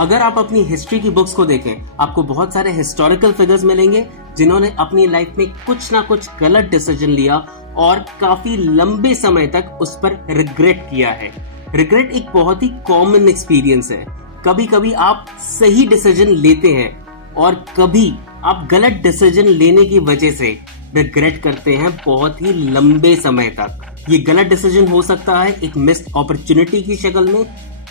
अगर आप अपनी हिस्ट्री की बुक्स को देखें, आपको बहुत सारे हिस्टोरिकल फिगर्स मिलेंगे जिन्होंने अपनी लाइफ में कुछ ना कुछ गलत डिसीजन लिया और काफी लंबे समय तक उस पर रिग्रेट किया है। रिग्रेट एक बहुत ही कॉमन एक्सपीरियंस है। कभी कभी आप सही डिसीजन लेते हैं और कभी आप गलत डिसीजन लेने की वजह से रिग्रेट करते हैं बहुत ही लंबे समय तक। ये गलत डिसीजन हो सकता है एक मिस्ड अपॉर्चुनिटी की शक्ल में,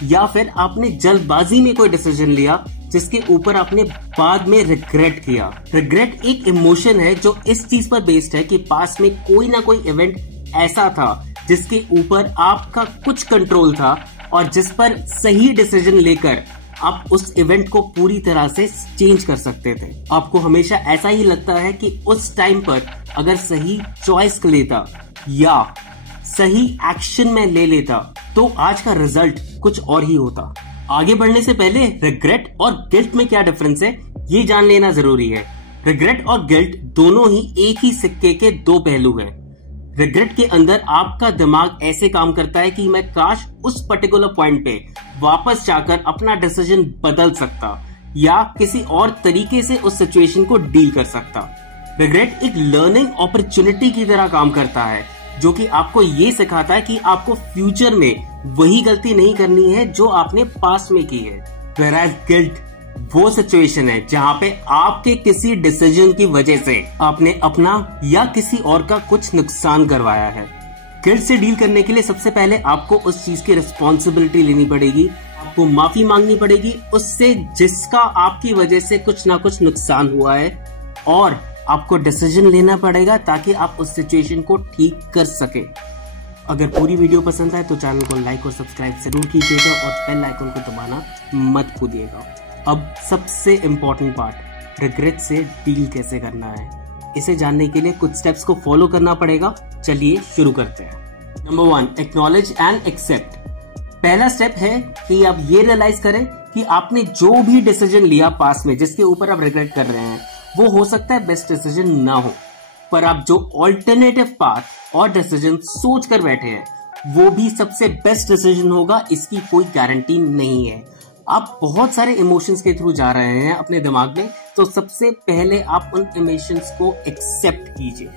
या फिर आपने जल्दबाजी में कोई डिसीजन लिया जिसके ऊपर आपने बाद में रिग्रेट किया। रिग्रेट एक इमोशन है जो इस चीज पर बेस्ड है कि पास में कोई ना कोई इवेंट ऐसा था जिसके ऊपर आपका कुछ कंट्रोल था और जिस पर सही डिसीजन लेकर आप उस इवेंट को पूरी तरह से चेंज कर सकते थे। आपको हमेशा ऐसा ही लगता है कि उस टाइम पर अगर सही चॉइस लेता या सही एक्शन में ले लेता तो आज का रिजल्ट कुछ और ही होता। आगे बढ़ने से पहले रिग्रेट और गिल्ट में क्या डिफरेंस है ये जान लेना जरूरी है। रिग्रेट और गिल्ट दोनों ही एक ही सिक्के के दो पहलू हैं। रिग्रेट के अंदर आपका दिमाग ऐसे काम करता है कि मैं काश उस पर्टिकुलर पॉइंट पे वापस जाकर अपना डिसीजन बदल सकता या किसी और तरीके से उस सिचुएशन को डील कर सकता। रिग्रेट एक लर्निंग अपॉर्चुनिटी की तरह काम करता है जो कि आपको ये सिखाता है कि आपको फ्यूचर में वही गलती नहीं करनी है जो आपने पास्ट में की है। व्हेयरएज गिल्ट वो सिचुएशन है जहां पे आपके किसी डिसीजन की वजह से आपने अपना या किसी और का कुछ नुकसान करवाया है। गिल्ट से डील करने के लिए सबसे पहले आपको उस चीज की रिस्पॉन्सिबिलिटी लेनी पड़ेगी, आपको माफी मांगनी पड़ेगी उससे जिसका आपकी वजह से कुछ ना कुछ नुकसान हुआ है, और आपको डिसीजन लेना पड़ेगा ताकि आप उस सिचुएशन को ठीक कर सके। अगर पूरी वीडियो पसंद आए तो चैनल को लाइक और सब्सक्राइब जरूर कीजिएगा और बेल आइकन को दबाना मत भूलिएगा। अब सबसे इम्पोर्टेंट पार्ट, रिग्रेट से डील कैसे करना है। इसे जानने के लिए कुछ स्टेप्स को फॉलो करना पड़ेगा। चलिए शुरू करते हैं। Number 1, acknowledge and accept. पहला स्टेप है कि आप ये रियलाइज करें कि आपने जो भी डिसीजन लिया पास्ट में जिसके ऊपर आप रिग्रेट कर रहे हैं वो हो सकता है बेस्ट डिसीजन ना हो, पर आप जो ऑल्टरनेटिव पाथ और डिसीजन सोच कर बैठे हैं वो भी सबसे बेस्ट डिसीजन होगा, इसकी कोई गारंटी नहीं है। आप बहुत सारे इमोशंस के थ्रू जा रहे हैं अपने दिमाग में, तो सबसे पहले आप उन इमोशंस को एक्सेप्ट कीजिए।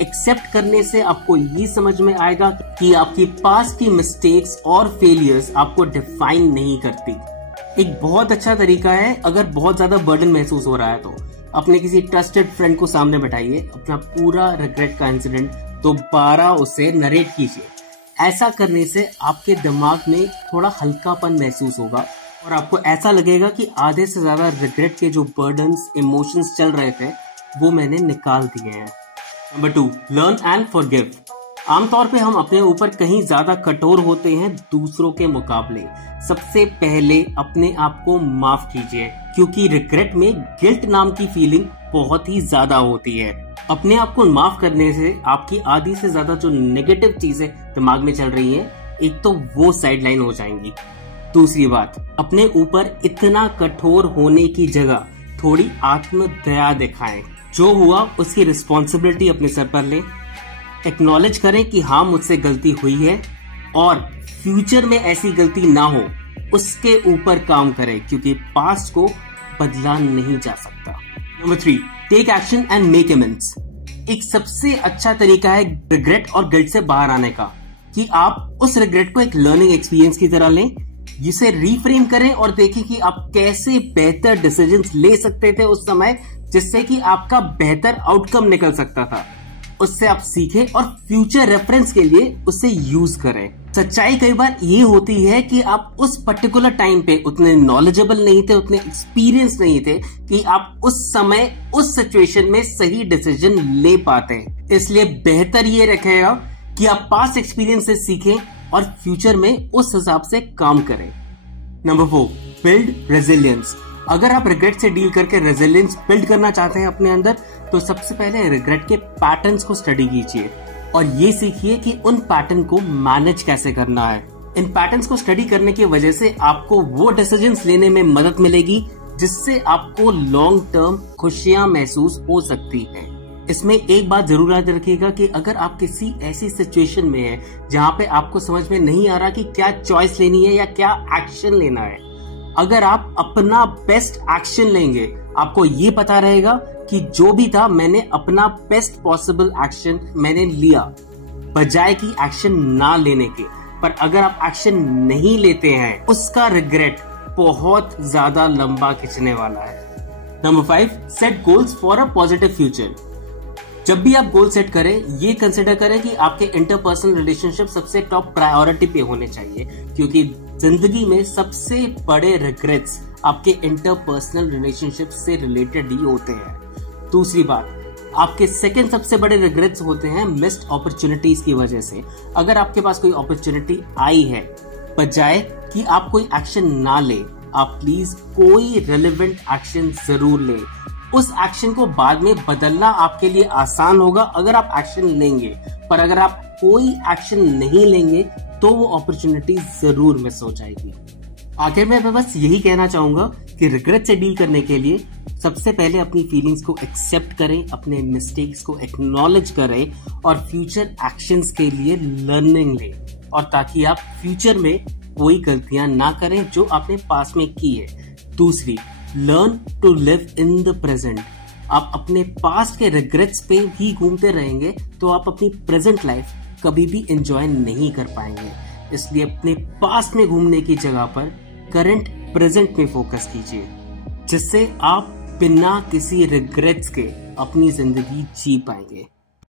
एक्सेप्ट करने से आपको ये समझ में आएगा कि आपकी पास्ट की मिस्टेक्स और फेलियर्स आपको डिफाइन नहीं करती। एक बहुत अच्छा तरीका है, अगर बहुत ज्यादा बर्डन महसूस हो रहा है तो अपने किसी ट्रस्टेड फ्रेंड को सामने बैठाइए, अपना पूरा रिग्रेट का इंसिडेंट दोबारा उसे नरेट कीजिए। ऐसा करने से आपके दिमाग में थोड़ा हल्कापन महसूस होगा और आपको ऐसा लगेगा कि आधे से ज्यादा रिग्रेट के जो बर्डन्स, इमोशंस चल रहे थे वो मैंने निकाल दिए हैं। Number 2, learn and forgive. आमतौर पे हम अपने ऊपर कहीं ज्यादा कठोर होते हैं दूसरों के मुकाबले। सबसे पहले अपने आप को माफ कीजिए, क्योंकि रिग्रेट में गिल्ट नाम की फीलिंग बहुत ही ज्यादा होती है। अपने आप को माफ करने से आपकी आधी से ज्यादा जो नेगेटिव चीजें दिमाग में चल रही हैं, एक तो वो साइडलाइन हो जाएंगी। दूसरी बात, अपने ऊपर इतना कठोर होने की जगह थोड़ी आत्म दया दिखाएं। जो हुआ उसकी रिस्पॉन्सिबिलिटी अपने सर पर लें। एक्नॉलेज करें कि हाँ मुझसे गलती हुई है और फ्यूचर में ऐसी गलती ना हो उसके ऊपर काम करें, क्योंकि पास्ट को बदला नहीं जा सकता। Number 3, take action and make amends. एक सबसे अच्छा तरीका है रिग्रेट और गिल्ट से बाहर आने का कि आप उस रिग्रेट को एक लर्निंग एक्सपीरियंस की तरह लें, जिसे रीफ्रेम करें और देखें कि आप कैसे बेहतर डिसीजंस ले सकते थे उस समय, जिससे कि आपका बेहतर आउटकम निकल सकता था। उससे आप सीखें और फ्यूचर रेफरेंस के लिए उसे यूज करें। सच्चाई कई बार ये होती है कि आप उस पर्टिकुलर टाइम पे उतने नॉलेजेबल नहीं थे, उतने एक्सपीरियंस नहीं थे कि आप उस समय उस सिचुएशन में सही डिसीजन ले पाते। इसलिए बेहतर ये रखेगा कि आप पास्ट एक्सपीरियंस से सीखें और फ्यूचर में उस हिसाब से काम करें। Number 4, build resilience. अगर आप रिग्रेट से डील करके रेजिलियंस बिल्ड करना चाहते हैं अपने अंदर, तो सबसे पहले रिग्रेट के पैटर्न्स को स्टडी कीजिए और ये सीखिए कि उन पैटर्न को मैनेज कैसे करना है। इन पैटर्न्स को स्टडी करने की वजह से आपको वो डिसीजंस लेने में मदद मिलेगी जिससे आपको लॉन्ग टर्म खुशियां महसूस हो सकती है। इसमें एक बात जरूर याद रखिएगा कि अगर आप किसी ऐसी सिचुएशन में हैं जहां पे आपको समझ में नहीं आ रहा कि क्या चॉइस लेनी है या क्या एक्शन लेना है, अगर आप अपना बेस्ट एक्शन लेंगे, आपको ये पता रहेगा कि जो भी था मैंने अपना बेस्ट पॉसिबल एक्शन मैंने लिया, बजाय कि एक्शन ना लेने के। पर अगर आप एक्शन नहीं लेते हैं, उसका रिग्रेट बहुत ज्यादा लंबा खिंचने वाला है। Number 5, set goals for a positive future. जब भी आप गोल सेट करें, ये कंसिडर करें कि आपके इंटरपर्सनल रिलेशनशिप सबसे टॉप प्रायोरिटी पे होने चाहिए, क्योंकि जिंदगी में सबसे बड़े रिग्रेट्स आपके इंटरपर्सनल रिलेशनशिप से रिलेटेड ही होते हैं। दूसरी बात, आपके सेकंड सबसे बड़े रिग्रेट्स होते हैं मिस्ड अपॉर्चुनिटीज की वजह से। अगर आपके पास कोई अपॉर्चुनिटी आई है, बजाय कि आप कोई एक्शन ना ले, आप प्लीज कोई रिलेवेंट एक्शन जरूर लें। उस एक्शन को बाद में बदलना आपके लिए आसान होगा अगर आप एक्शन लेंगे, पर अगर आप कोई एक्शन नहीं लेंगे तो वो अपॉर्चुनिटी जरूर मिस हो जाएगी। आखिर में मैं बस यही कहना चाहूंगा कि रिग्रेट से डील करने के लिए सबसे पहले अपनी फीलिंग्स को एक्सेप्ट करें, अपने मिस्टेक्स को एक्नॉलेज करें और फ्यूचर एक्शंस के लिए लर्निंग लें, और ताकि आप फ्यूचर में कोई गलतियां ना करें जो आपने पास्ट में की है। दूसरी, learn to live in the present. आप अपने पास्ट के रिग्रेट्स पे ही घूमते रहेंगे तो आप अपनी प्रेजेंट लाइफ कभी भी एंजॉय नहीं कर पाएंगे। इसलिए अपने पास्ट में घूमने की जगह पर करंट प्रेजेंट में फोकस कीजिए, जिससे आप बिना किसी रिग्रेट्स के अपनी जिंदगी जी पाएंगे।